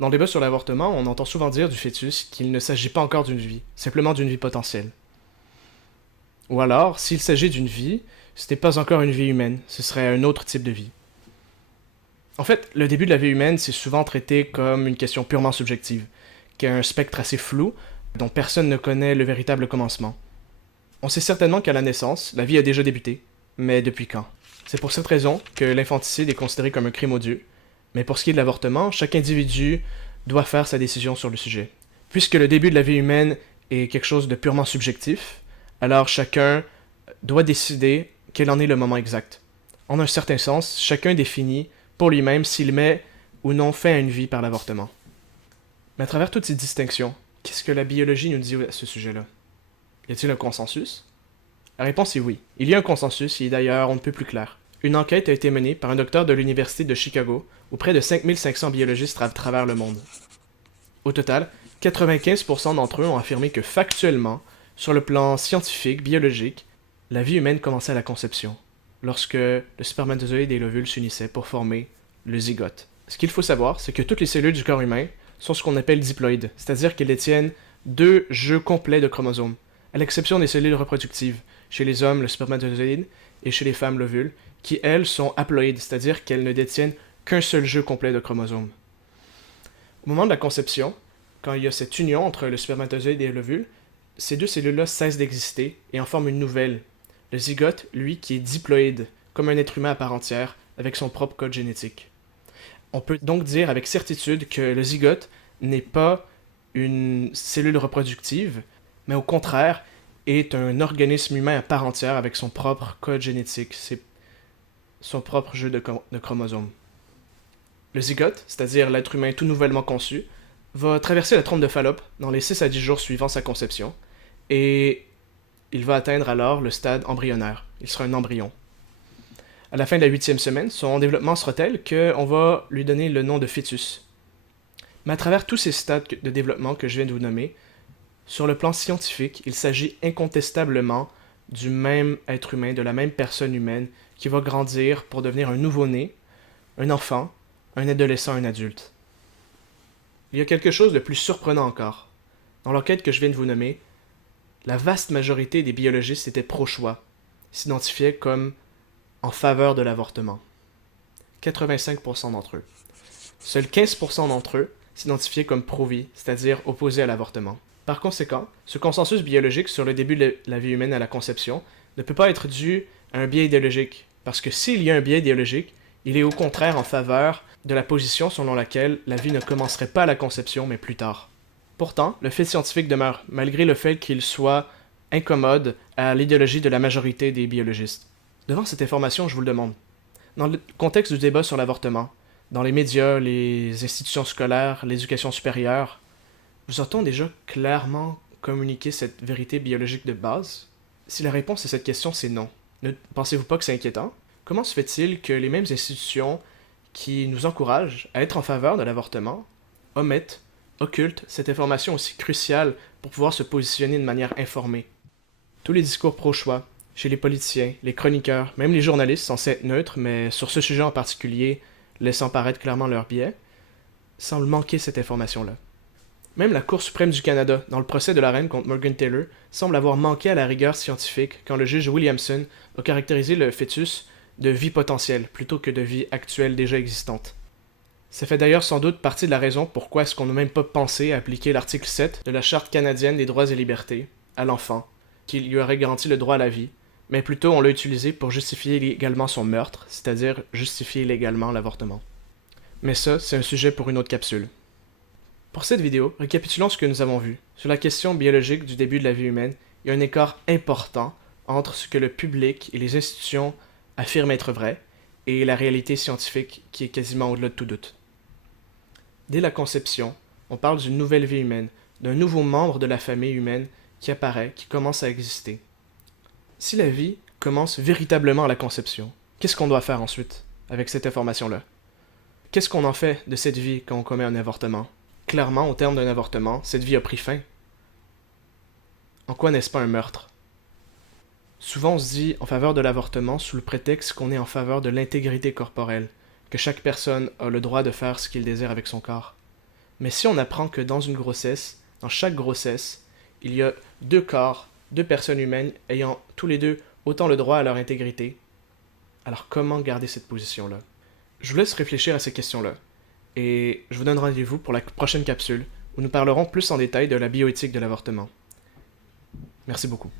Dans le débat sur l'avortement, on entend souvent dire du fœtus qu'il ne s'agit pas encore d'une vie, simplement d'une vie potentielle. Ou alors, s'il s'agit d'une vie, ce n'est pas encore une vie humaine, ce serait un autre type de vie. En fait, le début de la vie humaine, c'est souvent traité comme une question purement subjective, qui a un spectre assez flou, dont personne ne connaît le véritable commencement. On sait certainement qu'à la naissance, la vie a déjà débuté, mais depuis quand? C'est pour cette raison que l'infanticide est considéré comme un crime odieux, mais pour ce qui est de l'avortement, chaque individu doit faire sa décision sur le sujet. Puisque le début de la vie humaine est quelque chose de purement subjectif, alors chacun doit décider quel en est le moment exact. En un certain sens, chacun définit pour lui-même s'il met ou non fin à une vie par l'avortement. Mais à travers toutes ces distinctions, qu'est-ce que la biologie nous dit à ce sujet-là? Y a-t-il un consensus? La réponse est oui. Il y a un consensus, et d'ailleurs on ne peut plus clair. Une enquête a été menée par un docteur de l'Université de Chicago auprès de 5500 biologistes à travers le monde. Au total, 95% d'entre eux ont affirmé que factuellement, sur le plan scientifique, biologique, la vie humaine commençait à la conception, lorsque le spermatozoïde et l'ovule s'unissaient pour former le zygote. Ce qu'il faut savoir, c'est que toutes les cellules du corps humain sont ce qu'on appelle diploïdes, c'est-à-dire qu'elles détiennent deux jeux complets de chromosomes, à l'exception des cellules reproductives, chez les hommes le spermatozoïde et chez les femmes l'ovule, qui elles sont haploïdes, c'est-à-dire qu'elles ne détiennent qu'un seul jeu complet de chromosomes. Au moment de la conception, quand il y a cette union entre le spermatozoïde et l'ovule, ces deux cellules-là cessent d'exister et en forment une nouvelle. Le zygote, lui, qui est diploïde, comme un être humain à part entière, avec son propre code génétique. On peut donc dire avec certitude que le zygote n'est pas une cellule reproductive, mais au contraire est un organisme humain à part entière avec son propre code génétique, son propre jeu de chromosomes. Le zygote, c'est-à-dire l'être humain tout nouvellement conçu, va traverser la trompe de Fallope dans les 6 à 10 jours suivant sa conception, et il va atteindre alors le stade embryonnaire. Il sera un embryon. À la fin de la 8e semaine, son développement sera tel qu'on va lui donner le nom de fœtus. Mais à travers tous ces stades de développement que je viens de vous nommer, sur le plan scientifique, il s'agit incontestablement du même être humain, de la même personne humaine, qui va grandir pour devenir un nouveau-né, un enfant, un adolescent, un adulte. Il y a quelque chose de plus surprenant encore. Dans l'enquête que je viens de vous nommer, la vaste majorité des biologistes étaient pro-choix, s'identifiaient comme en faveur de l'avortement. 85% d'entre eux. Seuls 15% d'entre eux s'identifiaient comme pro-vie, c'est-à-dire opposés à l'avortement. Par conséquent, ce consensus biologique sur le début de la vie humaine à la conception ne peut pas être dû à un biais idéologique, parce que s'il y a un biais idéologique, il est au contraire en faveur de la position selon laquelle la vie ne commencerait pas à la conception, mais plus tard. Pourtant, le fait scientifique demeure, malgré le fait qu'il soit incommode à l'idéologie de la majorité des biologistes. Devant cette information, je vous le demande. Dans le contexte du débat sur l'avortement, dans les médias, les institutions scolaires, l'éducation supérieure, vous a-t-on déjà clairement communiqué cette vérité biologique de base? Si la réponse à cette question c'est non, ne pensez-vous pas que c'est inquiétant? Comment se fait-il que les mêmes institutions qui nous encouragent à être en faveur de l'avortement omettent, occultent cette information aussi cruciale pour pouvoir se positionner de manière informée? Tous les discours pro-choix, chez les politiciens, les chroniqueurs, même les journalistes censés être neutres, mais sur ce sujet en particulier, laissant paraître clairement leur biais, semblent manquer cette information-là. Même la Cour suprême du Canada, dans le procès de la reine contre Morgan Taylor, semble avoir manqué à la rigueur scientifique quand le juge Williamson a caractérisé le fœtus de vie potentielle plutôt que de vie actuelle déjà existante. Ça fait d'ailleurs sans doute partie de la raison pourquoi est-ce qu'on n'a même pas pensé à appliquer l'article 7 de la Charte canadienne des droits et libertés à l'enfant, qui lui aurait garanti le droit à la vie, mais plutôt on l'a utilisé pour justifier légalement son meurtre, c'est-à-dire justifier légalement l'avortement. Mais ça, c'est un sujet pour une autre capsule. Pour cette vidéo, récapitulons ce que nous avons vu. Sur la question biologique du début de la vie humaine, il y a un écart important entre ce que le public et les institutions affirment être vrai et la réalité scientifique qui est quasiment au-delà de tout doute. Dès la conception, on parle d'une nouvelle vie humaine, d'un nouveau membre de la famille humaine qui apparaît, qui commence à exister. Si la vie commence véritablement à la conception, qu'est-ce qu'on doit faire ensuite avec cette information-là? Qu'est-ce qu'on en fait de cette vie quand on commet un avortement? Clairement, au terme d'un avortement, cette vie a pris fin. En quoi n'est-ce pas un meurtre? Souvent on se dit en faveur de l'avortement sous le prétexte qu'on est en faveur de l'intégrité corporelle, que chaque personne a le droit de faire ce qu'il désire avec son corps. Mais si on apprend que dans une grossesse, dans chaque grossesse, il y a deux corps, deux personnes humaines ayant tous les deux autant le droit à leur intégrité, alors comment garder cette position-là? Je vous laisse réfléchir à ces questions-là, et je vous donne rendez-vous pour la prochaine capsule, où nous parlerons plus en détail de la bioéthique de l'avortement. Merci beaucoup.